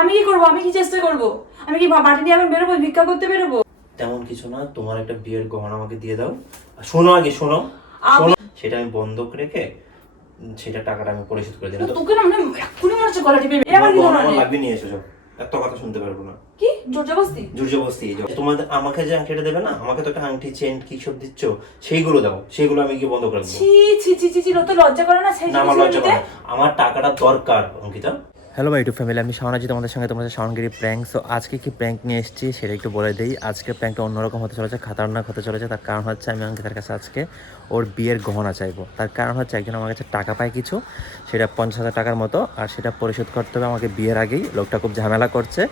আমি কি করব আমি কি চেষ্টা করব আমি কি বাটি নিয়ে আমি বেরোবো ভিক্ষা করতে বেরোবো তেমন কিছু না তোমার একটা বিয়ের গহনা আমাকে দিয়ে দাও আর শোনো আগে শোনো শোনো সেটা আমি বন্ধক রেখে সেটা টাকাটা আমি পরিশোধ করে দিলাম তো তোকে না মানে এক্ষুনি মনে হচ্ছে গলা টিপে আমার কি ধরনের লাগবে নিয়ে এসো যাও। এত কথা শুনতে পারব না কি জোর জবস্তি জোরজবস্তি তোমাদের আমাকে যে আংটিটা দেবে না আমাকে তো একটা আংটি চেন কি সব দিচ্ছ সেইগুলো দাও সেইগুলো আমি কি বন্ধ করে দেবো ছি ছি ছি ছি ছি তো লজ্জা করে না সেই না আমার লজ্জা করে আমার টাকাটা দরকার অঙ্কিতা হ্যালো ভাই ইউটিউব ফ্যামিলি আমি শাওনাজি তোমাদের সঙ্গে। তোমাদের শাওনগিরি প্র্যাঙ্ক সো আজকে কি প্র্যাঙ্ক নিয়ে এসেছি সেটা একটু বলে দিই। আজকে প্র্যাঙ্কটা অন্যরকম হতে চলেছে, খাতারনাক হতে চলেছে। তার কারণ হচ্ছে আমি অঙ্কিতার কাছে আজকে ওর বিয়ের গহনা চাইব। তার কারণ হচ্ছে একজন আমার কাছে টাকা পায় কিছু, সেটা পঞ্চাশ হাজার টাকার মতো, আর সেটা পরিশোধ করতে হবে আমাকে বিয়ের আগেই। লোকটা খুব ঝামেলা করছে,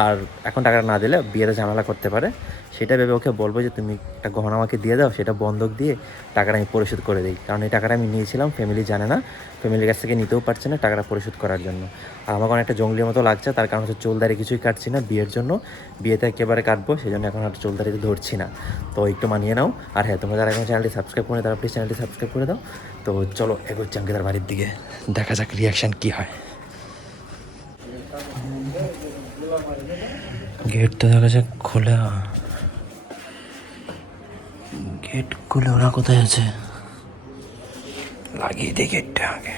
আর এখন টাকাটা না দিলে বিয়েতে ঝামেলা করতে পারে। সেটা ভেবে ওকে বলব যে তুমি একটা গহনা আমাকে দিয়ে দাও, সেটা বন্ধক দিয়ে টাকাটা আমি পরিশোধ করে দিই। কারণ এই টাকাটা আমি নিয়েছিলাম ফ্যামিলি জানে না ফ্যামিলির কাছ থেকে নিতেও পারছে না টাকাটা পরিশোধ করার জন্য। আর আমাকে অনেকটা জঙ্গলির মতো লাগছে, তার কারণ হচ্ছে চুলদারি কিছুই কাটছি না বিয়ের জন্য। বিয়েতে একেবারে কাটবো সেই জন্য এখন আর চুলদারিতে ধরছি না। তো একটু মানিয়ে নাও। আর হ্যাঁ তোমরা যারা এখন চ্যানেলটি সাবস্ক্রাইব করে তারা প্লিজ চ্যানেলটি সাবস্ক্রাইব করে দাও। তো চলো, এগোচ্ছি তার বাড়ির দিকে। দেখা যাক রিয়াকশান কী হয়। গেটটা দেখা যাক খোলা। গেট খুলে ওরা কোথায় আছে? লাগিয়ে দিই গেটটা আগে।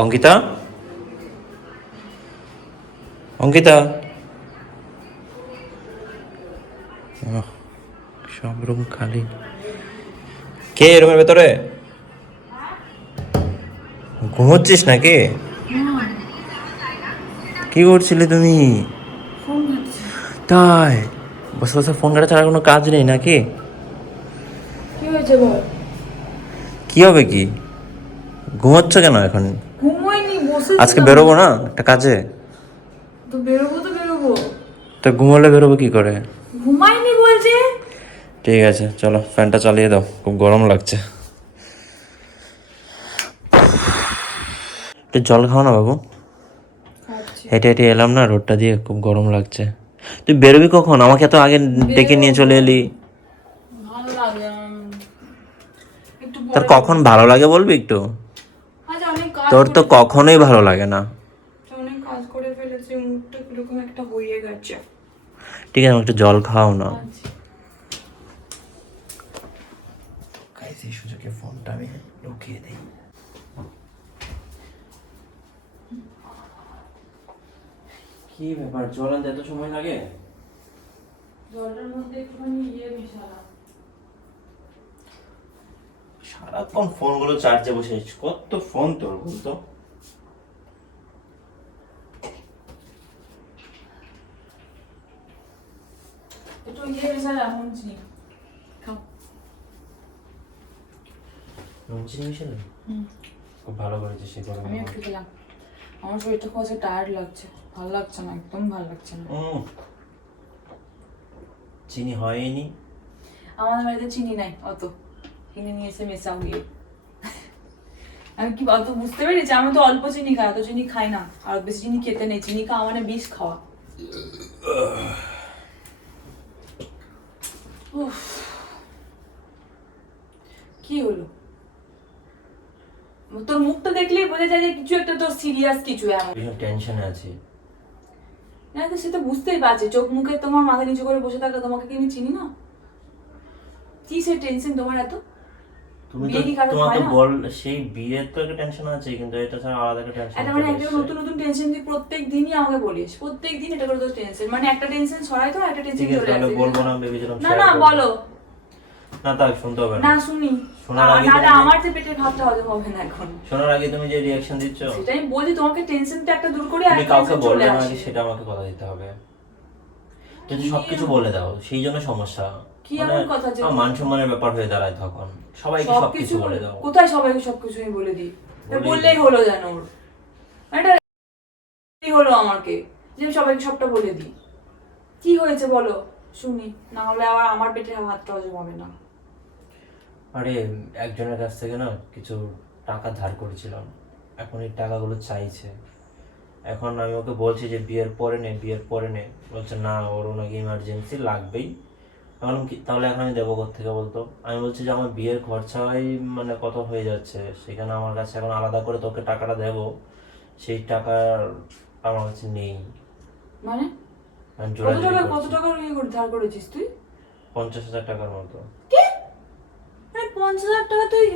অঙ্কিতা? অঙ্কিতা? সব রুম খালি। কে রুমের ভেতরে? ঘুমোচ্ছিস নাকি? কি করছিলে তুমি? তাই? বসে বসে ফোন ঘাটা ছাড়া কোনো কাজ নেই নাকি? কি হবে কি? ঘুমোচ্ছ কেন এখন? আজকে বেরোবো না একটা কাজে? তো বেরোবো তো বেরোবো। তো ঘুমোলে বেরোবো কি করে? ঘুমাইনি বলছে। ঠিক আছে চলো ফ্যানটা চালিয়ে দাও খুব গরম লাগছে। একটু জল খাও না বাবু। হেঁটে হেঁটে এলাম না, রোডটা দিয়ে খুব গরম লাগছে। তুই বেরোবি কখন? আমাকে এত আগে ডেকে নিয়ে চলে এলি। তোর কখন ভালো লাগে বলবি একটু? তোর তো কখনোই ভালো লাগে না। ঠিক আছে, আমাকে একটু জল খাও না গাইস এই সুযোগে ফোনটা আমি লুকিয়ে দিই কি ব্যাপার? জল আনতে এত সময় লাগে? জলটার মধ্যে একটুখানি ইয়ে মেশালাম। সারাক্ষণ ফোনগুলো চার্জে বসে। কত ফোন তোর বলতো একটু ইয়ে মেশালাম খাও। খুব ভালো করেছে সে আমি একটু খেলাম আমার শরীরটা খুব টায়ার্ড লাগছে। ভালো লাগছে না একদম ভালো লাগছে না। চিনি হয়নি। আমাদের বাড়িতে চিনি নাই অত। কিনে মেশাও গিয়ে। আমি কি অত বুঝতে পেরেছি আমি তো অল্প চিনি খাই অত চিনি খাই না। আর বেশি চিনি খেতে নেই চিনি খাওয়া মানে বিষ খাওয়া। উফ। কি হলো? তোর মুখটা দেখলেই বোঝা যায় যে কিছু একটা তোর সিরিয়াস কিছু এমন। টেনশনে আছি। না তো সে তো বুঝতেই পারছি। চোখ মুখে তোমার মাথা নিচু করে বসে থাকলে তোমাকে কি আমি চিনি না? কি সে টেনশন তোমার এত? তুমি তো বিয়ে কি কারও তোমাকে না? বল সেই বিয়ের তো একটা টেনশন আছে কিন্তু এটা ছাড়া আলাদা একটা টেনশন একটা মানে একটা নতুন নতুন টেনশন তুই প্রত্যেক দিনই আমাকে বলিস। প্রত্যেক দিন এটা করে তোর টেনশন মানে একটা টেনশন সরাই তো একটা টেনশন চলে আসে। বলব না ভেবেছিলাম না না বলো। না তাই শুনতে হবে না। না শুনি। শোনার আগে আমার পেটের ভাতটা হজম হবে না এখন। শোনার আগে তুমি যে দিচ্ছ? সেটাই বলছি তোমাকে টেনশনটা একটা দূর করে আর কাউকে বললে না আগে সেটা আমাকে কথা দিতে হবে? যদি সবকিছু বলে দাও সেই জন্য সমস্যা। কি মানে এমন কথা যে- মান সম্মানের ব্যাপার হয়ে দাঁড়ায় তখন। সবাইকে সবকিছু বলে দাও। কোথায় সবাইকে সবকিছু আমি বলে দিই? বললেই হলো ওর। এটা হলো আমাকে? যে আমি সবাইকে সবটা বলে দিই। কি হয়েছে বলো? শুনি না হলে আবার আমার পেটে ভাতটা হজম হবে না। আরে একজনের কাছ থেকে না কিছু টাকা ধার করেছিলাম। এখন এই টাকাগুলো চাইছে। এখন আমি ওকে বলছি যে বিয়ের পরে নে বিয়ের পরে নে। বলছে না ওরও নাকি ইমার্জেন্সি লাগবেই। এখন কি তাহলে এখন আমি দেবো থেকে বলতো? আমি বলছি যে আমার বিয়ের খরচাই মানে কত হয়ে যাচ্ছে? সেখানে আমার কাছে এখন আলাদা করে তোকে টাকাটা দেবো। সেই টাকা আমার কাছে নেই। মানে? কত টাকা কত। টাকার ইয়ে ধার করেছিস তুই? পঞ্চাশ হাজার টাকার মতো। কে? পঞ্চাশ হাজার টাকা তুই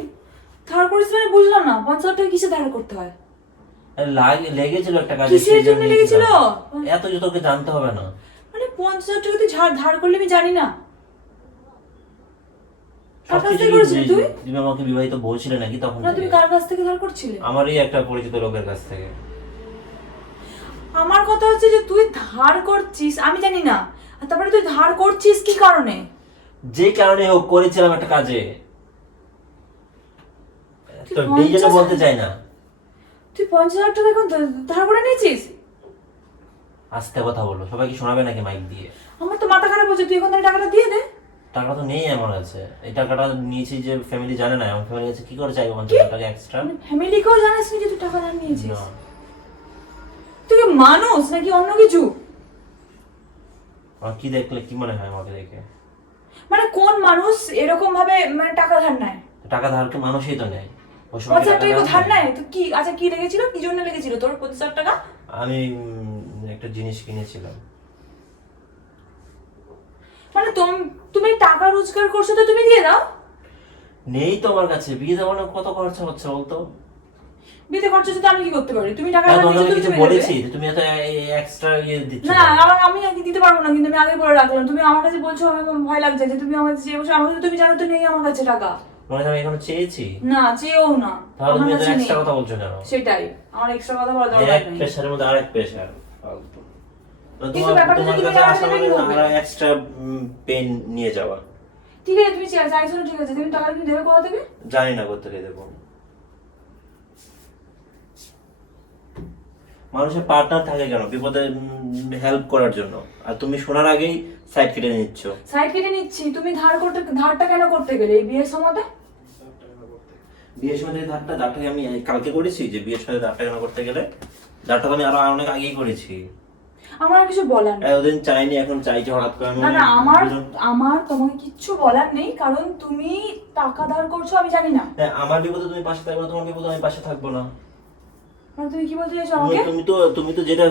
ধার করেছিস মানে বুঝলাম না পঞ্চাশ হাজার টাকা কিসে ধার করতে হয়? লাগে লেগেছিল একটা কাজে কিসের জন্য লেগেছিল? এত যে তোকে জানতে হবে না। মানে পঞ্চাশ হাজার টাকা তুই ধার ধার করলে আমি জানি না। কার কাছ থেকে করেছিলি তুই? তুমি আমাকে বিবাহিত বউ ছিলে নাকি তখন না তুমি কার কাছ থেকে ধার করছিলে? আমারই একটা পরিচিত লোকের কাছ থেকে। আমার কথা হচ্ছে যে তুই ধার করছিস আমি জানি না। আর তারপরে তুই ধার করছিস কি কারণে? যে কারণে হোক করেছিলাম একটা কাজে। তো বলতে চাই না। তুই পঞ্চাশ হাজার টাকা এখন ধার করে নিয়েছিস? আস্তে কথা বলো সবাই কি শোনাবে নাকি মাইক দিয়ে? আমার তো মাথা খারাপ হচ্ছে তুই এখন টাকাটা দিয়ে দে। টাকা তো নেই আমার কাছে। এই টাকাটা নিয়েছি যে ফ্যামিলি জানে না আমার ফ্যামিলি কাছে কি করে চাইব পঞ্চাশ হাজার টাকা এক্সট্রা মানে ফ্যামিলিকেও জানাস নি যে তুই টাকা ধার নিয়েছিস। তুই কি মানুষ নাকি অন্য কিছু? আমার কি দেখলে কি মনে হয় আমাকে দেখে? মানে কোন মানুষ এরকম ভাবে মানে টাকা ধার নেয়? টাকা ধারকে মানুষই তো নেয়। পঞ্চাশ টাকা টাকা ধার নেয়? তো কি আচ্ছা কি লেগেছিল? কি জন্য লেগেছিল? তোর হাজার টাকা? আমি একটা জিনিস কিনেছিলাম। মানে তোম- তুমি টাকা রোজগার করছ তো তুমি দিয়ে দাও। নেই তো আমার কাছে বিয়ে দেওয়ার কত খরচা হচ্ছে বলতো? বিয়েতে খরচ হচ্ছে তো আমি কি করতে পারি? তুমি টাকা হ্যাঁ, কিছু বলেছি তুমি এত এক্সট্রা ইয়ে দিচ্ছ না আমার আমি আগে দিতে পারব না কিন্তু আমি আগে বলে রাখলাম। তুমি আমার কাছে বলছো আমার ভয় লাগছে যে তুমি আমার কাছে বলছো আমার কাছে তুমি জানো তো নেই আমার কাছে টাকা। মনে হয় আমি এখনও চেয়েছি। না চেয়েও না। তাহলে তুমি তো এক্সট্রা কথা বলছো কেন? সেটাই। আমার এক্সট্রা কথা বলা দরকার নেই। এক মধ্যে আরেক প্রেশার। তোমার কাছে দেবে মানে? আমরা এক্সট্রা পেন নিয়ে যাওয়া। ঠিক আছে তুমি চাইছো ঠিক আছে। তুমি টাকা তুমি দেবে কোথা থেকে? জানি না করতে দেবো। মানুষের পার্টনার থাকে কেন? বিপদে হেল্প করার জন্য। আর তুমি শোনার আগেই সাইড কেটে নিচ্ছ। সাইড কেটে নিচ্ছি। তুমি ধার করতে ধারটা কেন করতে গেলে? এই বিয়ের সময়তে? বিয়ের সময় ধারটা ধারটাকে আমি কালকে করেছি যে বিয়ের সময় ধারটা কেন করতে গেলে? ধারটা তো আমি আরও অনেক আগেই করেছি। আমার আর কিছু বলার নেই। এতদিন চাইনি এখন চাইছি হঠাৎ করে না না আমার আমার তোমাকে কিচ্ছু বলার নেই কারণ তুমি টাকা ধার করছ আমি জানি না। হ্যাঁ, আমার বিপদে তুমি পাশে থাকবে না, তোমার বিপদে আমি পাশে থাকব না। তুমি কি বলতে চাইছো আমাকে? তুমি তো তুমি তো যেটা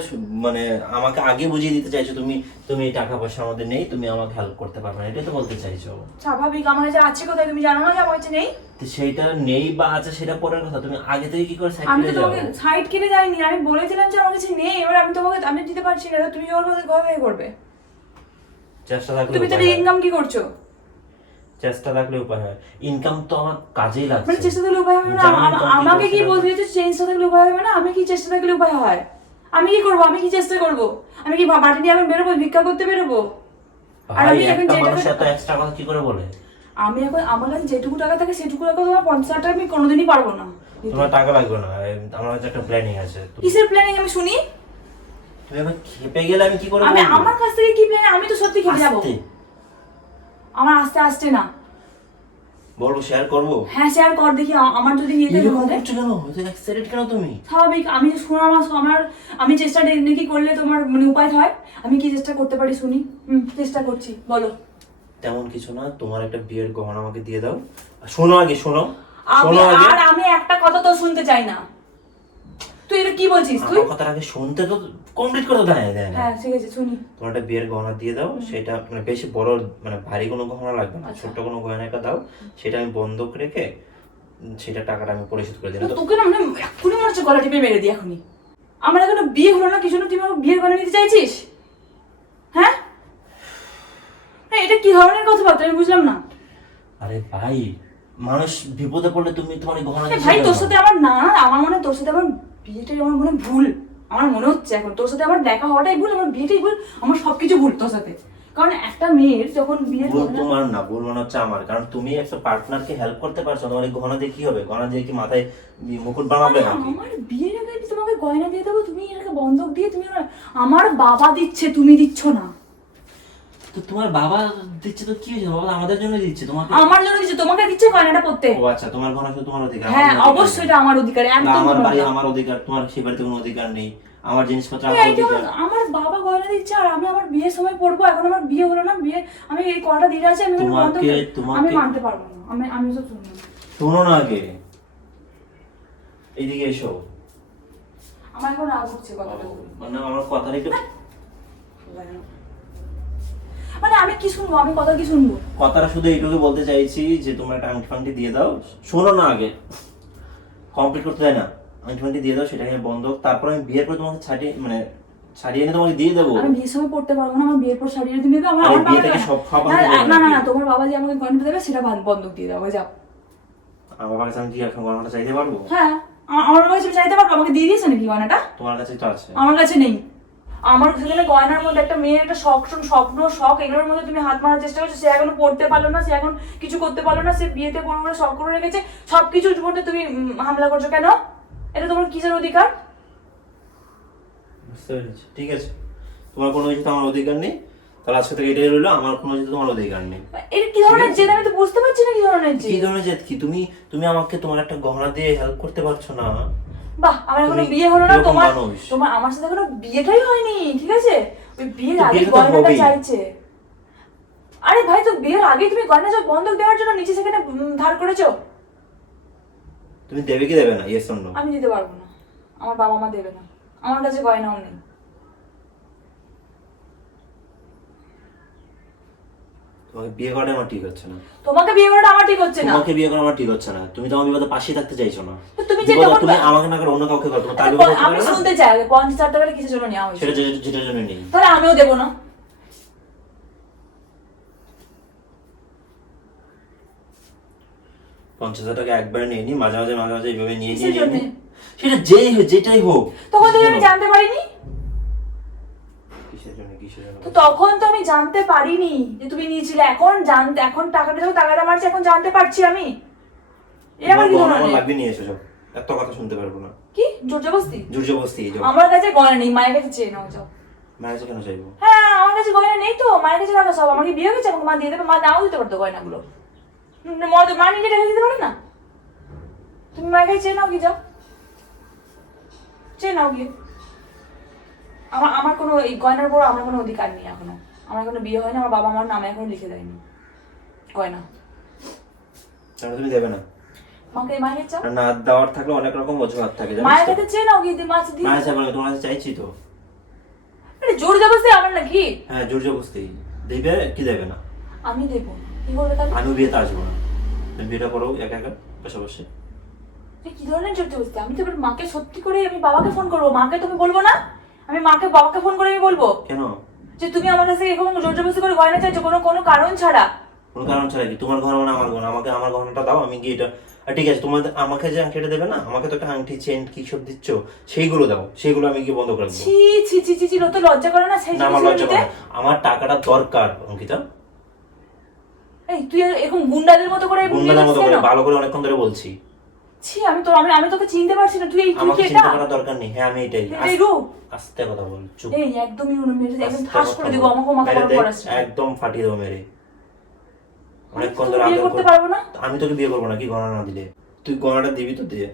মানে আমাকে আগে বুঝিয়ে দিতে চাইছো তুমি তুমি টাকা পয়সা আমাদের নেই তুমি আমাকে হেল্প করতে পারবে না এটাই তো বলতে চাইছো। স্বাভাবিক আমার কাছে আছে কোথায়? তুমি জানো না যে আমার কাছে নেই? তো সেইটা নেই বা আছে সেটা পরের কথা। তুমি আগে থেকে কি করে সাইড আমি তো তোমাকে সাইড কেটে যাইনি। আমি বলেছিলাম যে আমার কাছে নেই এবার আমি তোমাকে আমি দিতে পারছি না। তুমি ওর ঘরে থেকে করবে। চেষ্টা থাকলে তুমি হয়। ইনকাম কি করছ? চেষ্টা থাকলে উপায় হয়। ইনকাম তো আমার কাজেই লাগছে। মানে চেষ্টা থাকলে উপায় হবে না? আম- আমাকে কি বলতে চাইছো চেষ্টা থাকলে উপায় হবে না? আমি কি চেষ্টা থাকলে উপায় হয়? আমি কি করব? আমি কি চেষ্টা করব? আমি কি বাটি নিয়ে এখন বেরোবো? ভিক্ষা করতে বেরোবো? আর আমি এখন একটা যে টাকা- এত এক্সট্রা কথা কি করে বলে? আমি এখন আমার কাছে যেটুকু টাকা থাকে সেটুকু টাকা তোমার পঞ্চাশ টাকা আমি কোনোদিনই পারব না। তোমার টাকা লাগবে না আমার কাছে একটা প্ল্যানিং আছে। কিসের প্ল্যানিং আমি শুনি। তুমি এবার খেপে গেলে আমি কি করে আমি আমার কাছ থেকে কি প্ল্যান আমি তো সত্যি খেতে যাব। আমার আস্তে আস্তে না। বলব শেয়ার করব? হ্যাঁ শেয়ার কর দেখি আমার যদি নিয়ে এরকম করছ কেন? এক্সাইটেড কেন তুমি? স্বাভাবিক আমি যে শোনা আমার আমার আমি চেষ্টা নাকি করলে তোমার মানে উপায় হয়? আমি কি চেষ্টা করতে পারি শুনি? হুম চেষ্টা করছি বলো। তেমন কিছু না তোমার একটা বিয়ের গহনা আমাকে দিয়ে দাও। শোনো আগে শোনো। শোনো আগে। আর আমি একটা কথা তো শুনতে চাই না। তুই এটা কি বলছিস তুই? কথাটা আগে শুনতে তো কমপ্লিট করে দেয় দেয় না হ্যাঁ ঠিক আছে শুনি। তোমার একটা বিয়ের গহনা দিয়ে দাও সেটা মানে বেশি বড় মানে ভারী কোনো গহনা লাগবে না আচ্ছা। ছোট্ট কোনো গহনা একটা দাও সেটা আমি বন্ধক রেখে সেটা টাকাটা আমি পরিশোধ করে দিলাম। তোকে না মানে এক্ষুনি মনে হচ্ছে গলা টিপে মেরে দিই এখনই। আমার এখনও বিয়ে হলো না কিছু না তুই আমার বিয়ের গলা নিতে চাইছিস? হ্যাঁ? না, এটা কি ধরনের কথাবার্তা আমি বুঝলাম না। আরে ভাই মানুষ বিপদে পড়লে তুমি তোমার গহনা ভাই তোর সাথে আমার না না আমার মনে তোর সাথে আমার বিয়েটাই আমার মনে ভুল। আমার মনে হচ্ছে এখন তোর সাথে আমার দেখা হওয়াটাই ভুল আমার বিয়েটাই ভুল আমার সবকিছু ভুল তোর সাথে। কারণ একটা মেয়ের যখন ভুল তোমার না ভুল মনে হচ্ছে আমার। কারণ তুমি একটা পার্টনারকে হেল্প করতে পারছ তোমার এই গহনা দিয়ে কি হবে? গহনা দিয়ে কি মাথায় মুকুট বানাবে নাকি? আমার বিয়ের আগে আমি তোমাকে গয়না দিয়ে দেবো তুমি এটাকে বন্ধক দিয়ে তুমি আমার- বাবা দিচ্ছে তুমি দিচ্ছ না। তো তোমার বাবা দিচ্ছে তো কি হয়েছে? বাবা আমাদের জন্য দিচ্ছে তোমাকে আমার জন্য দিচ্ছে তোমাকে দিচ্ছে গয়নাটা পড়তে ও আচ্ছা তোমার গহনা শুধু তোমার অধিকার হ্যাঁ অবশ্যই এটা আমার অধিকার একদম আমার বাড়ি আমার অধিকার তোমার সে বাড়িতে কোনো অধিকার নেই। আমার জিনিসপত্র আমার বাবা গয়না দিচ্ছে আর আমি আমার বিয়ের সময় পড়ব এখন আমার বিয়ে হলো না বিয়ে আমি এই কটা দিন আছে আমি তোমাকে- আমি মানতে পারব না। আমি আমি সব শুনব। শোনো না আগে। এইদিকে এসো। আমার এখন রাগ হচ্ছে কথাটা মানে আমার কথাটা একটু মানে আমি কি শুনব? আমি কথা কি শুনব? কথাটা শুধু এইটুকু বলতে চাইছি যে তোমরা একটা আংটি ফাংটি দিয়ে দাও। শোনো না আগে। কমপ্লিট করতে দেয় না। ফাংটি দিয়ে দাও সেটাকে বন্ধ তারপর আমি বিয়ের পর তোমাকে ছাড়িয়ে মানে ছাড়িয়ে এনে তোমাকে দিয়ে দেবো। আমি বিয়ের সময় পড়তে পারব না আমার বিয়ের পর তুমি দেবে আমার বিয়ে থেকে সব না। না, না তোমার বাবা যে আমাকে গয়না দেবে সেটা বন্ধক দিয়ে দেবো যাও। আমার বাবার কাছে আমি কি এখন গয়নাটা চাইতে পারব? হ্যাঁ আমার কাছে চাইতে পারব আমাকে দিয়ে দিয়েছে নাকি গয়নাটা? তোমার কাছে তো আছে। আমার কাছে নেই। আমার সেখানে গয়নার মধ্যে একটা মেয়ের একটা শখ স্বপ্ন শখ এগুলোর মধ্যে তুমি হাত মারার চেষ্টা করছ। সে এখনও পড়তে পারল না সে এখন কিছু করতে পারল না সে বিয়েতে বলে শখ করে রেখেছে। সব কিছুর মধ্যে তুমি হামলা করছ কেন? এটা তোমার কিসের অধিকার? বুঝতে পেরেছি ঠিক আছে। তোমার কোনো কিছুতে আমার অধিকার নেই তাহলে আজকে থেকে এটাই রইল আমার কোনো কিছুতে তোমার অধিকার নেই। এটা কি ধরনের জেদ? আমি তো বুঝতে পারছি না কি ধরনের কি ধরনের জেদ? কি তুমি তুমি আমাকে তোমার একটা গহনা দিয়ে হেল্প করতে পারছ না? বাহ আমার এখনও বিয়ে হলো না তোমার? তোমার আমার সাথে এখনও বিয়েটাই হয়নি ঠিক আছে? ওই বিয়ের আগে গয়নাটা চাইছে। আরে ভাই তো বিয়ের আগে তুমি গয়না সব বন্ধক দেওয়ার জন্য নিচে সেখানে ধার করেছ? তুমি দেবে কি দেবে না? ইয়েস অন্য আমি দিতে পারব না। আমার বাবা মা দেবে না। আমার কাছে গয়নাও নেই। তোমাকে বিয়ে করাটা আমার ঠিক হচ্ছে না। তোমাকে বিয়ে করাটা আমার ঠিক হচ্ছে না। তোমাকে বিয়ে করা আমার ঠিক হচ্ছে না। তুমি তো আমার বিপদে পাশে থাকতে চাইছো না। তুমি যে তুমি আমাকে না করে অন্য কাউকে করো তুমি তার আচ্ছা, বিপদে আমি না। শুনতে চাই আগে পঞ্চাশ হাজার টাকাটা কিসের জন্য নেওয়া হয়েছে। সেটা যে- যেটার জন্য নেই। তাহলে আমিও দেবো না। পঞ্চাশ হাজার টাকা একবারে নিয়ে নি মাঝে মাঝে মাঝে মাঝে এইভাবে নিয়ে নিয়ে নিয়ে? সেটা যেই হোক যেটাই হোক তখন তো আমি জানতে পারিনি? কিসের জন্য কিসের জন্য? তো তখন তো আমি জানতে পারিনি যে তুমি নিয়েছিলে। এখন জানতে এখন টাকাটা যখন টাকাটা মারছি এখন জানতে পারছি আমি। এ কি আমার ধরনের? লাগবে নিয়ে এসো সব। এত কথা শুনতে পারব না। কি? জোর জবস্তি এই যাও। আমার কাছে গয়না নেই মায়ের কাছে চেয়ে নাও যাও। ম্যারেজে কেন চাইব? হ্যাঁ আমার কাছে গয়না নেই তো মায়ের কাছে রাখা সব। আমাকে বিয়ে হয়েছে আমাকে মা দিয়ে দেবে মা নাও দিতে পারতো গয়নাগুলো। উম, মা- নিজে রেখে দিতে পারে না? তুমি মায়ের চেয়ে নাও কি যাও। চেয়ে নাও গিয়ে। আমার আমার কোনো এই গয়নার উপর আমার কোনো অধিকার নেই এখনও। আমার এখনও বিয়ে হয়নি আমার বাবা আমার নামে এখনও লিখে দেয়নি। গয়না। তাহলে তুমি দেবে না? মাকে মায়ের কাছে চাও না দেওয়ার থাকলে অনেক রকম অজুহাত থাকে মায়ের তো? কাছে চেয়ে নাও গিয়ে মাছ দিয়ে মায়ের চাইব তোমার কাছে চাইছি তো। আরে জোর জবরদস্তি আমার নাকি? হ্যাঁ জোর দেবে কি দেবে না? আমি দেবো কি করবে তাহলে? আমি বিয়েতে আসব না বিয়েটা করো একা একা বসে কি ধরনের জোর জবরদস্তি আমি তো এবার মাকে সত্যি করে আমি বাবাকে ফোন করব মাকে তুমি বলব না আমি মাকে বাবাকে ফোন করে আমি বলব কেন যে তুমি আমার কাছে এরকম জোরজবরদস্তি করে গয়না চাইছো কোনো কোনো কারণ ছাড়া কোনো কারণ ছাড়া কি তোমার গহনা মানে আমার গহনা আমাকে আমার গহনাটা দাও আমি গিয়ে এটা ঠিক আছে তোমাদের আমাকে যে আংটিটা দেবে না আমাকে তো একটা আংটি চেন কি সব দিচ্ছ সেইগুলো দাও সেইগুলো আমি গিয়ে বন্ধ করে দেবো ছি ছি ছি ছি ছি তো লজ্জা করে না সেই আমার লজ্জা করে আমার টাকাটা দরকার অঙ্কিতা এই তুই এরকম গুন্ডাদের মতো করে গুন্ডাদের মতো করে ভালো করে অনেকক্ষণ ধরে বলছি। ছি আমি তো আমি আমি তোকে চিনতে পারছি না। তুই এই তুই কি এটা করার দরকার নেই। হ্যাঁ আমি এটাই। রূপ। আস্তে কথা বল চুপ। এই একদমই রুম মেরে একদম ঠাস করে। আমাকে মাথা মেরে গরম করাস। একদম ফাটিয়ে দেবো মেরে। অনেকক্ষণ ধরে করতে পারব না? আমি তোকে বিয়ে করব না কি গহনা না দিলে? তুই গহনাটা দিবি তো দিয়ে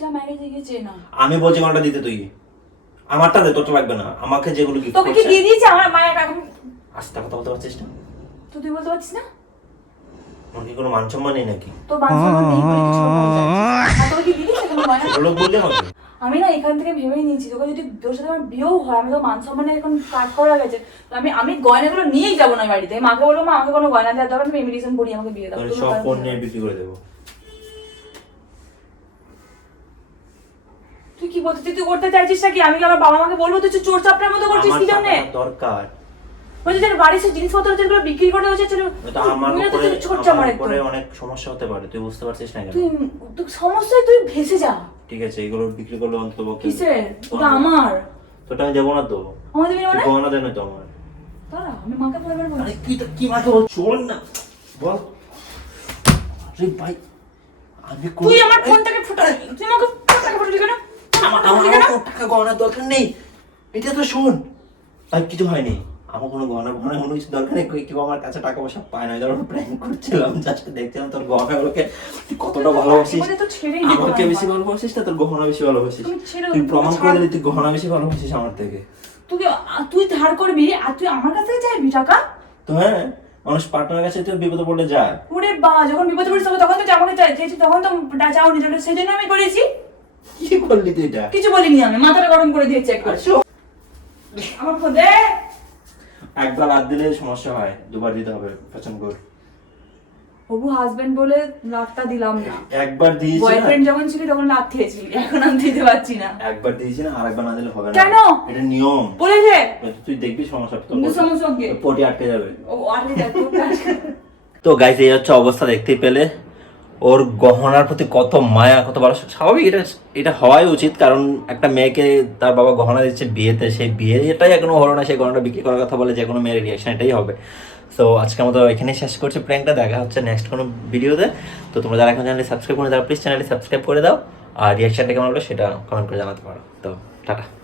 যা ম্যারেজে না আমি বলছি গহনাটা দিতে তুই। আমারটা দে তোরটা লাগবে না। আমাকে যেগুলো গিফট তোকে কি দিয়ে দিয়েছে? আমার মায়ের আস্তে কথা বলতে পারছিস না? তুই বলতে পারছিস না? কি কোনো মান সম্মান নেই নাকি? লোক বললি আমাকে আমি না এখান থেকে ভেবেই নিয়েছি তোকে যদি তোর সাথে আমার বিয়েও হয় আমি তো মান সম্মানে এখন কাট করা গেছে আমি আমি গয়নাগুলো নিয়েই যাব না বাড়িতে। মাকে বলব মা আমাকে কোনো গয়না দেওয়ার দরকার আমি ইমিটেশন পড়ি আমাকে বিয়ে দাও। সব ফোন নিয়ে বিক্রি করে দেবো। তুই কি বলতে তুই করতে চাইছিস নাকি? আমি আমার বাবা মাকে বলব তুই চোর চাপটার মতো করছিস কি জন্য? দরকার। বলছি যে বাড়ির সে জিনিসপত্র যেগুলো বিক্রি করে হচ্ছে তো আমার তুই তো উপরে ছোট আমার আমার উপরে অনেক সমস্যা হতে পারে তুই বুঝতে পারছিস না কেন? তুই তুই সমস্যায় তুই ভেসে যা। ঠিক আছে এগুলো বিক্রি করলে অন্তত কিসের ওটা আমার। তোটা আমি দেবো না তো। আমার দিবি না মানে গহনা দেন তো আমার। দাঁড়া আমি মাকে বলব আরে কি তো কি মাকে বল না। বল। আরে ভাই আমি কোন- তুই আমার ফোনটাকে তুই আমাকে আমার আমার আমার টাকা গহনার দরকার নেই। এটা তো শোন। আর কিছু হয়নি। আমার কোনো গহনা গহনা কোনো কিছু দরকার নেই কেউ- আমার কাছে টাকা পয়সা পায় না যখন প্র্যাঙ্ক করছিলাম জাস্ট দেখছিলাম তোর গহনাগুলোকে তুই কতটা ভালোবাসিস? তো আমাকে বেশি ভালোবাসিস না তোর গহনা বেশি ভালোবাসিস। তুই প্রমাণ করে। দিলি তুই গহনা বেশি ভালোবাসিস আমার থেকে। তুই তুই ধার করবি আর তুই আমার কাছ চাইবি টাকা? তো হ্যাঁ মানুষ পার্টনার কাছে তো বিপদে পড়লে যায়। ওরে বা যখন বিপদে পড়েছিস তখন তো আমাকে চাই চেয়েছি তখন তো ডা- চাওনি জন্য সেই জন্য আমি করেছি। কি করলি তুই এটা? কিছু বলিনি আমি মাথাটা গরম করে দিয়েছি একবার। আমার ফোন দে একবার রাত দিলে সমস্যা হয় দুবার দিতে হবে পছন্দ কর হবু হাজবেন্ড বলে দিলাম না। একবার দিয়েছি না। বয়ফ্রেন্ড যখন ছিল তখন রাত খেয়েছিলি এখন আমি দিতে পারছি না। একবার দিয়েছি না আরেকবার না দিলে হবে না। কেন? এটা নিয়ম। বলেছে? তুই দেখবি সমস্যা তোর মুসলমানকে পটি আটকে যাবে। ও তোর কাজ- তো গাইজ এই হচ্ছে অবস্থা দেখতে পেলে। ওর গহনার প্রতি কত মায়া, কত ভালো স্বাভাবিক এটা এটা হওয়াই উচিত। কারণ একটা মেয়েকে তার বাবা গহনা দিচ্ছে বিয়েতে, সেই বিয়েটাই এখনও হলো না, সেই গহনাটা বিক্রি করার কথা বলে যে কোনো মেয়ের রিয়াকশন এটাই হবে। তো আজকের মতো এখানে শেষ করছি প্র্যাঙ্কটা দেখা হচ্ছে নেক্সট কোনো ভিডিওতে তো তোমরা যারা এখন চ্যানেলটি সাবস্ক্রাইব করে দাও প্লিজ চ্যানেলটি সাবস্ক্রাইব করে দাও। আর রিয়াকশনটা কেমন হলো সেটা কমেন্ট করে জানাতে পারো। তো, টাটা।